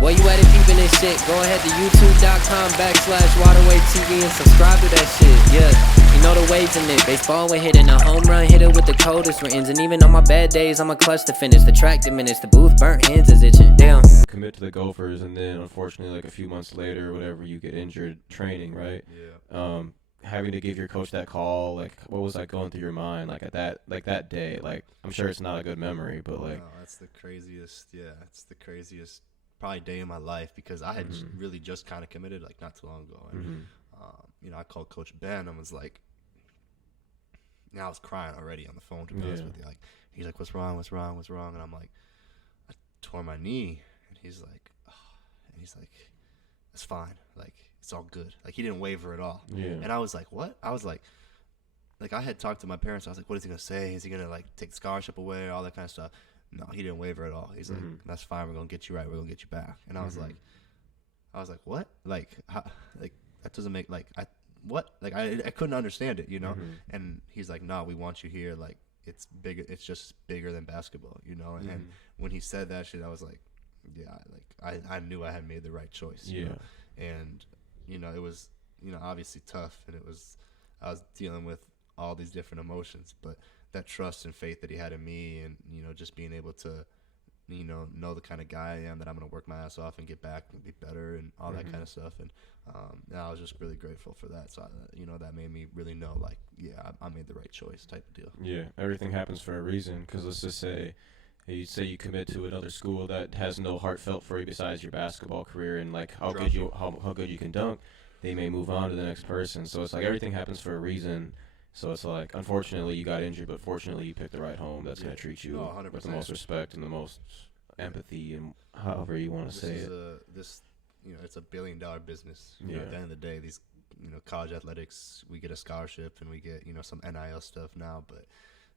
While you at it peeping this shit, go ahead to youtube.com/waterwaytv and subscribe to that shit. Yeah, you know the waves in it. Baseball when hitting a home run, hit it with the coldest rains. And even on my bad days, I'm a clutch to finish. The track diminished, the booth burnt, hands is itching. Damn. Commit to the Gophers, and then unfortunately, like a few months later, whatever, you get injured training, right? Yeah. Having to give your coach that call, like, what was like going through your mind, like at that day? Like, I'm sure it's not a good memory, but like, no, that's the craziest. Yeah, it's the craziest probably day in my life because I had really just kind of committed like not too long ago, and I called Coach Ben and was like, I was crying already on the phone to be honest with you. Like, he's like, "What's wrong? What's wrong? What's wrong?" And I'm like, "I tore my knee," and he's like, "It's fine. Like, it's all good." Like, he didn't waver at all. Yeah. And I was like, "What?" I was like I had talked to my parents. I was like, "What is he gonna say? Is he gonna like take the scholarship away? All that kind of stuff." No, he didn't waver at all. He's like, "That's fine. We're gonna get you right. We're gonna get you back." And I was like, "What? Like, how, like that doesn't make like what? Like I couldn't understand it, you know." And he's like, "No, we want you here. Like, it's bigger. It's just bigger than basketball, you know." And when he said that shit, I was like, "Yeah." Like I knew I had made the right choice. You know? And it was obviously tough, and I was dealing with all these different emotions, but that trust and faith that he had in me, and just being able to know the kind of guy I am, that I'm going to work my ass off and get back and be better and all that kind of stuff. And I was just really grateful for that. So that made me really know, like, yeah, I made the right choice type of deal. Yeah, everything happens for a reason. Because let's just say you commit to another school that has no heartfelt for you besides your basketball career and like how good you can dunk, they may move on to the next person. So it's like everything happens for a reason. So it's like, unfortunately, you got injured, but fortunately, you picked the right home that's going to treat you with the most respect and the most empathy, and however you want to say it. It's $1 billion business. At the end of the day, these college athletics, we get a scholarship and we get some NIL stuff now, but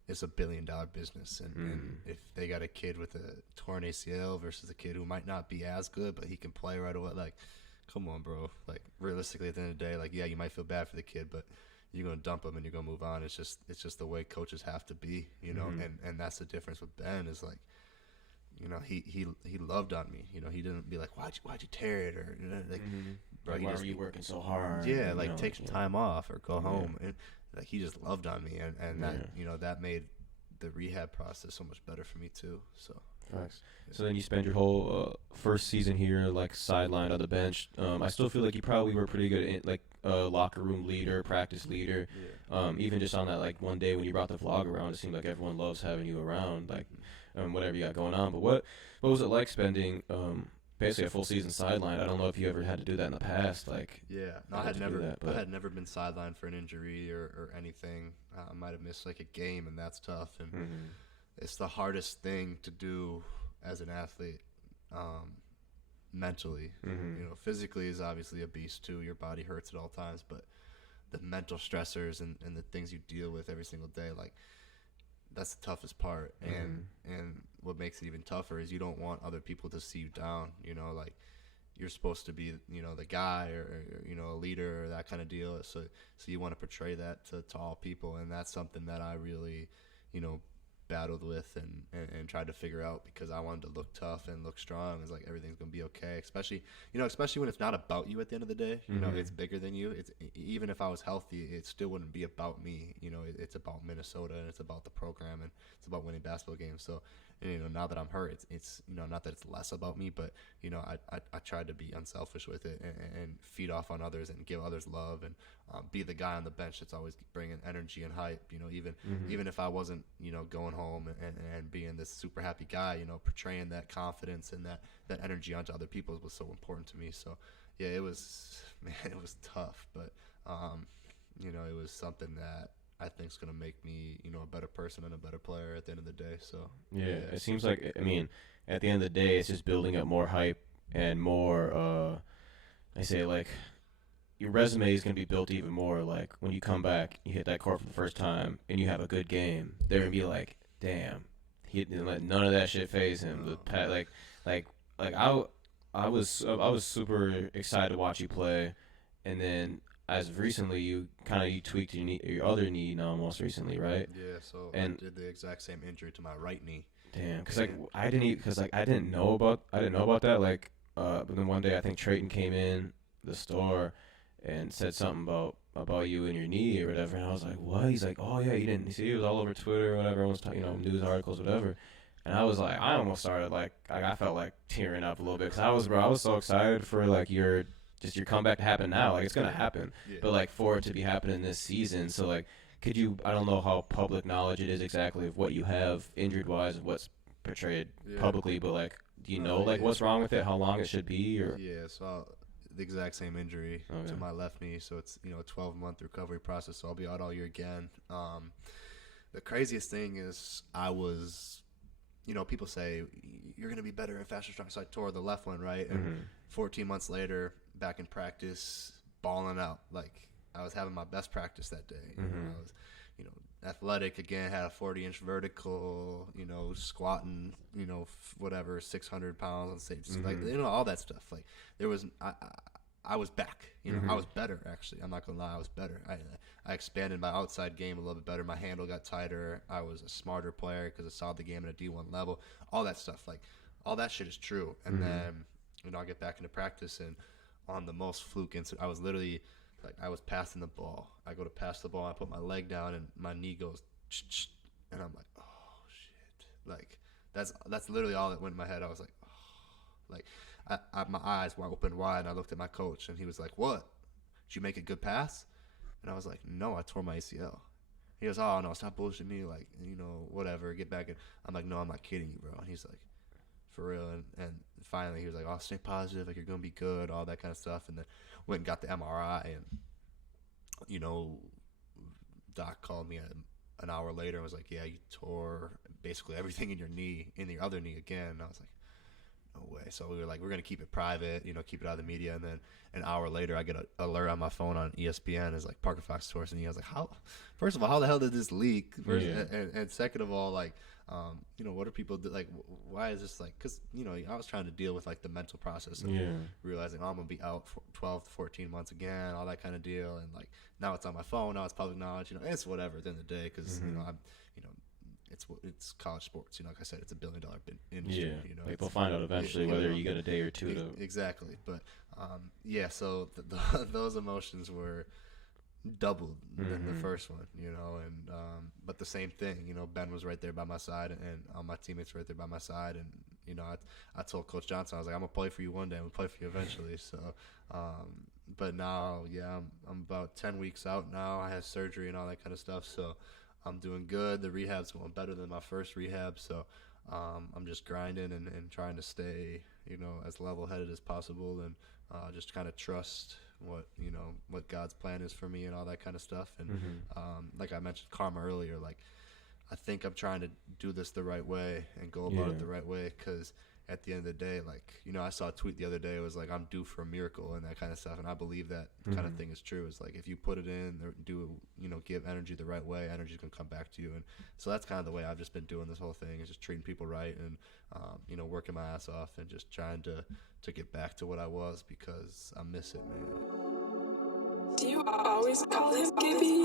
it's $1 billion business. And if they got a kid with a torn ACL versus a kid who might not be as good, but he can play right away, like, come on, bro. Like, realistically, at the end of the day, like, yeah, you might feel bad for the kid, but you're gonna dump him and you're gonna move on. It's just the way coaches have to be, and that's the difference with Ben. Is like, he loved on me. He didn't be like, why'd you tear it, or like, bro, why are you working so hard? Yeah, like take some time off or go home, and like he just loved on me, and that that made the rehab process so much better for me too. So. Facts. So then you spend your whole first season here, like sidelined on the bench. I still feel like you probably were pretty good in like locker room leader, practice leader. Even just on that like one day when you brought the vlog around, it seemed like everyone loves having you around, like whatever you got going on. But what was it like spending basically a full season sidelined? I don't know if you ever had to do that in the past. Like, no, I had never been sidelined for an injury or anything. I might have missed like a game, and that's tough. And it's the hardest thing to do as an athlete, mentally. Physically is obviously a beast too. Your body hurts at all times, but the mental stressors and the things you deal with every single day, like, that's the toughest part. And what makes it even tougher is you don't want other people to see you down. Like, you're supposed to be the guy or a leader or that kind of deal. So you want to portray that to all people, and that's something that I really battled with and tried to figure out, because I wanted to look tough and look strong. It's like everything's gonna be okay, especially when it's not about you at the end of the day. It's bigger than you. It's even if I was healthy, it still wouldn't be about me. It's about Minnesota, and it's about the program, and it's about winning basketball games. So now that I'm hurt, it's not that it's less about me, but I tried to be unselfish with it and feed off on others and give others love, and be the guy on the bench that's always bringing energy and hype. Even if I wasn't going home and being this super happy guy, portraying that confidence and that energy onto other people was so important to me. So yeah, it was tough, but it was something that I think is going to make me, a better person and a better player at the end of the day. So yeah, it seems like, I mean, at the end of the day, it's just building up more hype and more, I say, like, your resume is going to be built even more. Like, when you come back, you hit that court for the first time, and you have a good game, they're going to be like, damn, he didn't let none of that shit phase him. I was super excited to watch you play, and then as of recently, you tweaked your other knee now most recently, right? Yeah, so I did the exact same injury to my right knee. Damn, because I didn't know about that. Like, But then one day I think Trayton came in the store and said something about you and your knee or whatever, and I was like, what? He's like, oh yeah, you didn't see it was all over Twitter or whatever, everyone's talking, news articles, whatever. And I was like, I almost started like I felt like tearing up a little bit because I was so excited for like your comeback to happen now. Like it's gonna happen, but like for it to be happening this season. So like, could you? I don't know how public knowledge it is exactly of what you have injured wise and what's portrayed publicly, but like, do you know like what's wrong with it? How long it should be? Or so the exact same injury to my left knee. So it's a 12-month recovery process. So I'll be out all year again. The craziest thing is I was. People say you're going to be better and faster, stronger. So I tore the left one, right? And 14 months later, back in practice, balling out. Like, I was having my best practice that day. I was, athletic again, had a 40-inch vertical, squatting, whatever, 600 pounds on stage. Like, all that stuff. Like, there was, I was back. I was better, actually. I'm not going to lie. I was better. I expanded my outside game a little bit better. My handle got tighter. I was a smarter player because I saw the game at a D1 level. All that stuff. Like, all that shit is true. And then, I get back into practice, and on the most fluke incident, I was literally, like, I was passing the ball. I go to pass the ball. I put my leg down, and my knee goes, and I'm like, oh, shit. Like, that's literally all that went in my head. I was like, oh. Like, my eyes were open wide, and I looked at my coach, and he was like, what? Did you make a good pass? And I was like, no, I tore my ACL. He goes, oh, no, stop bullshitting me. Like, whatever, get back. And I'm like, no, I'm not kidding you, bro. And he's like, for real. And finally, he was like, oh, stay positive. Like, you're going to be good, all that kind of stuff. And then went and got the MRI. And, doc called me an hour later and was like, yeah, you tore basically everything in your knee, in the other knee again. And I was like, no way. So we were like, we're going to keep it private, keep it out of the media. And then an hour later, I get an alert on my phone on ESPN. It's like Parker Fox tore his knee. I was like, first of all, how the hell did this leak? And second of all, like, what are people like, why is this like, because, I was trying to deal with like the mental process of realizing, I'm going to be out for 12 to 14 months again, all that kind of deal. And like, now it's on my phone, now it's public knowledge, it's whatever at the end of the day. Cause it's college sports, like I said, it's $1 billion industry. Like they'll find out eventually whether you get a day or two to exactly. But so those emotions were doubled than the first one, and but the same thing, Ben was right there by my side, and all my teammates were right there by my side, and I told Coach Johnson, I was like, I'm gonna play for you one day, I'm gonna play for you eventually. So but now I'm about 10 weeks out now. I had surgery and all that kind of stuff, so I'm doing good. The rehab's going better than my first rehab, so I'm just grinding and trying to stay, as level-headed as possible, and just kind of trust what God's plan is for me and all that kind of stuff. And like I mentioned karma earlier, like I think I'm trying to do this the right way and go about it the right way, because at the end of the day, like, I saw a tweet the other day. It was like, I'm due for a miracle and that kind of stuff. And I believe that kind of thing is true. It's like, if you put it in or give energy the right way, energy's going to come back to you. And so that's kind of the way I've just been doing this whole thing, is just treating people right and, working my ass off and just trying to get back to what I was, because I miss it, man. Do you always call him Gibby?